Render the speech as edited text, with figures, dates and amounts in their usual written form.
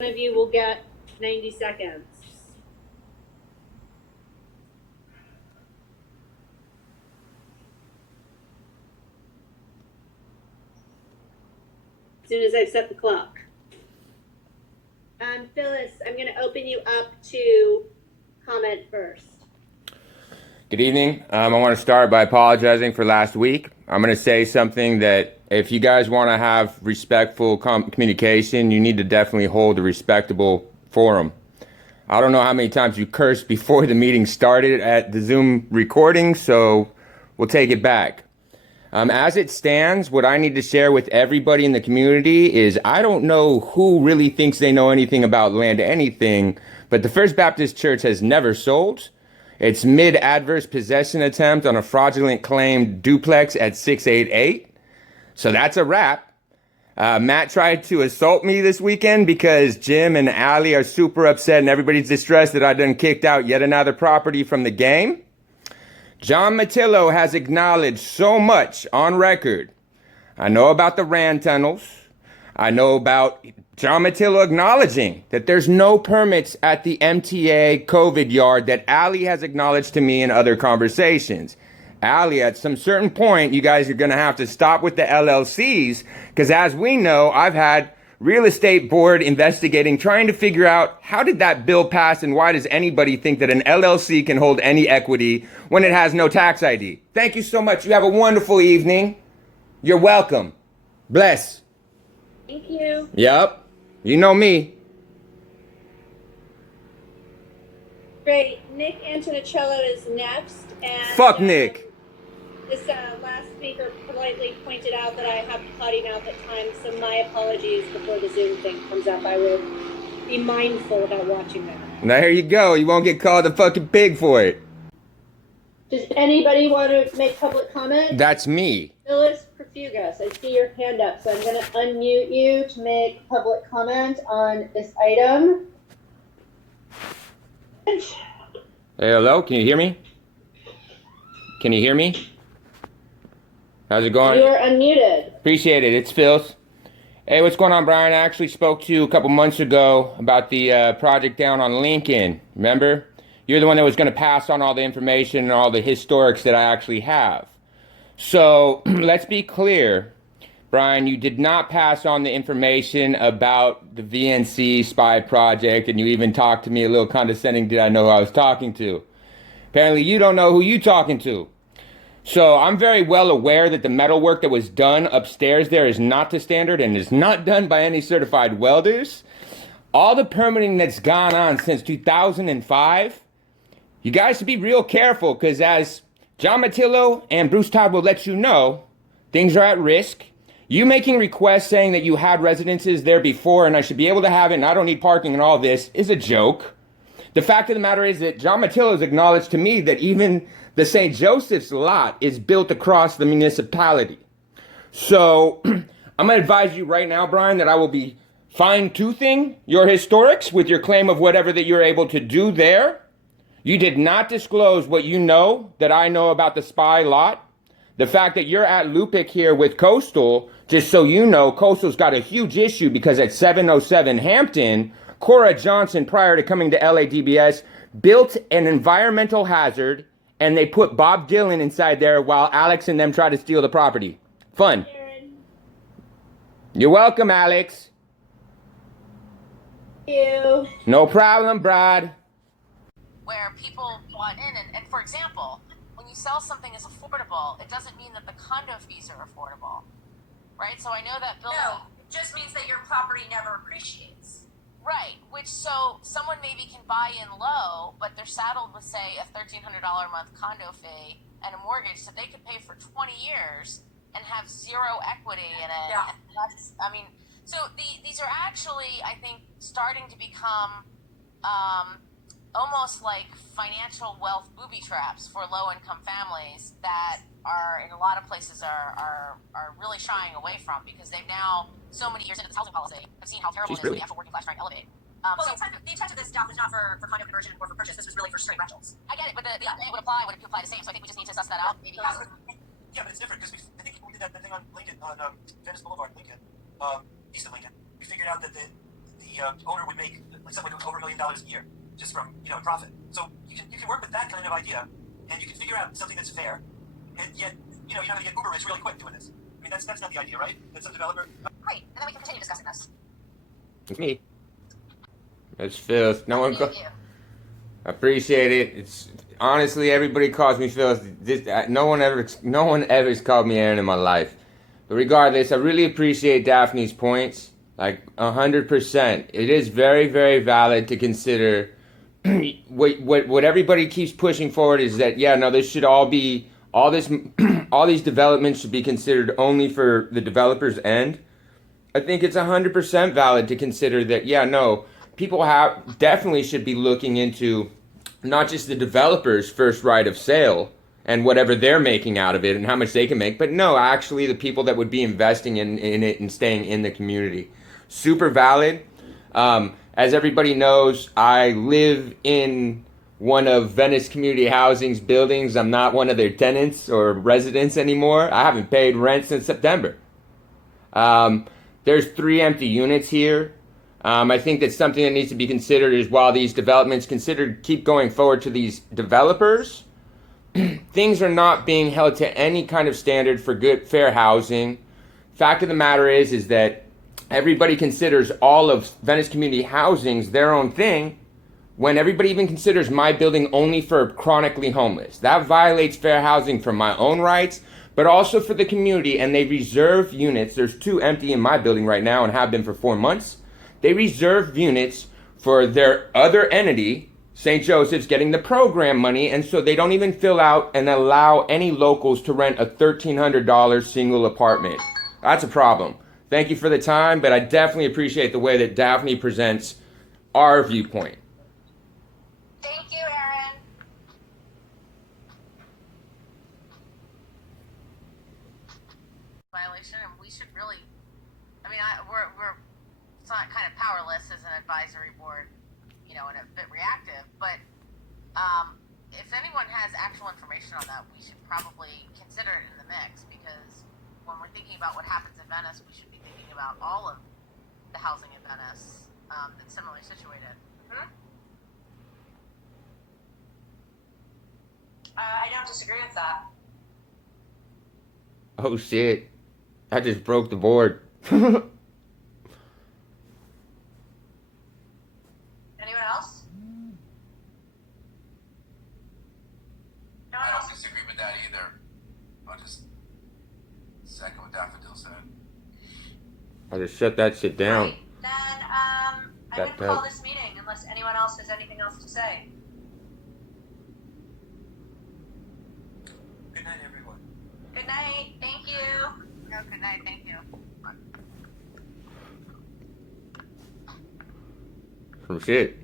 One of you will get 90 seconds. As soon as I set the clock. Phyllis, I'm going to open you up to comment first. Good evening. I want to start by apologizing for last week. I'm going to say something that if you guys want to have respectful communication, you need to definitely hold a respectable forum. I don't know how many times you cursed before the meeting started at the Zoom recording, so we'll take it back. As it stands, what I need to share with everybody in the community is I don't know who really thinks they know anything about land anything, but the First Baptist Church has never sold. It's mid-adverse possession attempt on a fraudulent claim duplex at 688. So that's a wrap. Matt tried to assault me this weekend because Jim and Allie are super upset and everybody's distressed that I done kicked out yet another property from the game. John Matillo has acknowledged so much on record. I know about the RAN tunnels. I know about John Matillo acknowledging that there's no permits at the MTA COVID yard that Allie has acknowledged to me in other conversations. Allie, at some certain point, you guys are going to have to stop with the LLCs because as we know, I've had real estate board investigating, trying to figure out how did that bill pass and why does anybody think that an LLC can hold any equity when it has no tax ID? Thank you so much. You have a wonderful evening. You're welcome. Bless. Thank you. Yep. You know me. Great. Nick Antonicello is next. And Fuck Nick. This last speaker politely pointed out that I have to potty mouth at times, so my apologies before the Zoom thing comes up. I will be mindful about watching that. There you go. You won't get called a fucking pig for it. Does anybody want to make public comment? That's me. Phyllis Perfugas, I see your hand up, so I'm going to unmute you to make public comment on this item. Hey, hello. Can you hear me? Can you hear me? How's it going? You are unmuted. Appreciate it. It's Phil's. Hey, what's going on, Brian? I actually spoke to you a couple months ago about the project down on Lincoln. Remember? You're the one that was going to pass on all the information and all the historics that I actually have. So let's be clear, Brian, you did not pass on the information about the VNC spy project, and you even talked to me a little condescending. Did I know who I was talking to? Apparently you don't know who you talking to. So I'm very well aware that the metalwork that was done upstairs there is not to standard and is not done by any certified welders. All the permitting that's gone on since 2005, you guys should be real careful because as John Matillo and Bruce Todd will let you know, things are at risk. You making requests saying that you had residences there before and I should be able to have it and I don't need parking and all this is a joke. The fact of the matter is that John Matillo has acknowledged to me that even the St. Joseph's lot is built across the municipality. So I'm going to advise you right now, Brian, that I will be fine-toothing your historics with your claim of whatever that you're able to do there. You did not disclose what you know that I know about the spy lot. The fact that you're at lupc here with Coastal, just so you know, Coastal's got a huge issue because at 707 Hampton, Cora Johnson, prior to coming to LADBS, built an environmental hazard and they put Bob Dylan inside there while Alex and them try to steal the property. Fun. Aaron. You're welcome, Alex. Thank you. No problem, Brad. Where people bought in, and for example, when you sell something as affordable, it doesn't mean that the condo fees are affordable, right? So I know that building... No, it just means that your property never appreciates. Right, which so someone maybe can buy in low, but they're saddled with, say, a $1,300 a month condo fee and a mortgage that they could pay for 20 years and have zero equity in it. Yeah. And that's, I mean, so these are actually, I think, starting to become almost like financial wealth booby traps for low-income families that are, in a lot of places, are really shying away from because they've now, so many years into this housing policy, have seen how terrible it is when the actual working class trying to elevate. Well, the intent of this stuff was not for condo conversion or for purchase. This was really for straight rentals. I get it, but the it would apply the same, so I think we just need to suss that out. Maybe. Yeah, but it's different because I think we did that thing on Lincoln, on Venice Boulevard, Lincoln, east of Lincoln. We figured out that the owner would make like something like over $1 million a year just from profit. So you can work with that kind of idea, and you can figure out something that's fair, and yet you're not going to get uber rich really quick doing this. I mean, that's not the idea, right? That some developer. Great, and then we can continue discussing this. It's me. It's Phil. No one. Thank you. Appreciate it. It's honestly, everybody calls me Phil. No one ever has called me Aaron in my life. But regardless, I really appreciate Daphne's points. Like 100%. It is very, very valid to consider. What everybody keeps pushing forward is that this should all be all these developments should be considered only for the developer's end. I think it's 100% valid to consider that people definitely should be looking into not just the developer's first right of sale and whatever they're making out of it and how much they can make, but no, actually the people that would be investing in it and staying in the community. Super valid. As everybody knows, I live in one of Venice Community Housing's buildings. I'm not one of their tenants or residents anymore. I haven't paid rent since September. There's 3 empty units here. I think that something that needs to be considered is while these developments keep going forward to these developers, things are not being held to any kind of standard for good, fair housing. Fact of the matter is that everybody considers all of Venice Community Housing's their own thing when everybody even considers my building only for chronically homeless. That violates fair housing for my own rights, but also for the community, and they reserve units. There's 2 empty in my building right now and have been for 4 months. They reserve units for their other entity, St. Joseph's, getting the program money, and so they don't even fill out and allow any locals to rent a $1,300 single apartment. That's a problem. Thank you for the time, but I definitely appreciate the way that Daphne presents our viewpoint. Thank you, Aaron. Violation, and we should really. I mean, we're it's not kind of powerless as an advisory board, and a bit reactive. But if anyone has actual information on that, we should probably consider it in the mix, because when we're thinking about what happens in Venice, we should be thinking about all of the housing in Venice that's similarly situated. I don't disagree with that. Oh shit. I just broke the board. Anyone else? No one I else? don't disagree with that either. I'll just second what Daffodil said. I just shut that shit down. Right. Then I'm going to call this meeting unless anyone else has anything else to say. Good night, everyone. Good night. Thank you. No, good night. Thank you. Some shit.